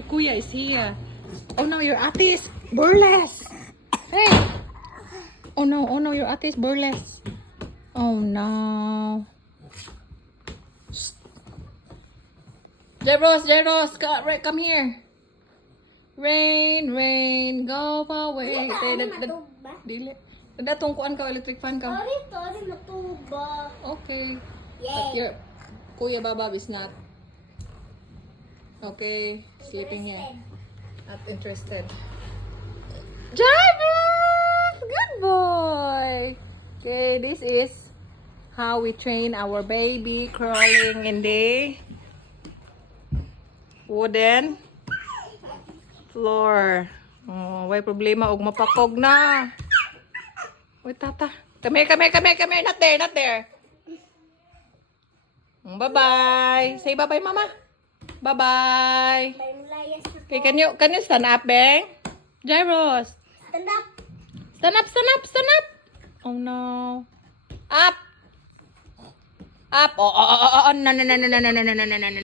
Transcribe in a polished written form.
your kuya is here. Oh no, your ate is burlesque. Hey. Oh no, your ate is burlesque. Oh no. Jeros, come here. Rain, go away. Dili. Datong kuan ka electric fan ka. Sorry, matuba. Okay. Yay. But your Kuya Babab is not. Okay, sleeping here. Not interested. Jarvis! Good boy! Okay, this is how we train our baby crawling in the wooden floor. Oh, may problema og mapakog na. Wait, tata. Come here. Not there. Bye-bye. Say bye-bye, mama. Bye-bye. Okay, can you stand up, Beng? Gyros. Stand up. Stand up. Oh no. Up. Oh, no.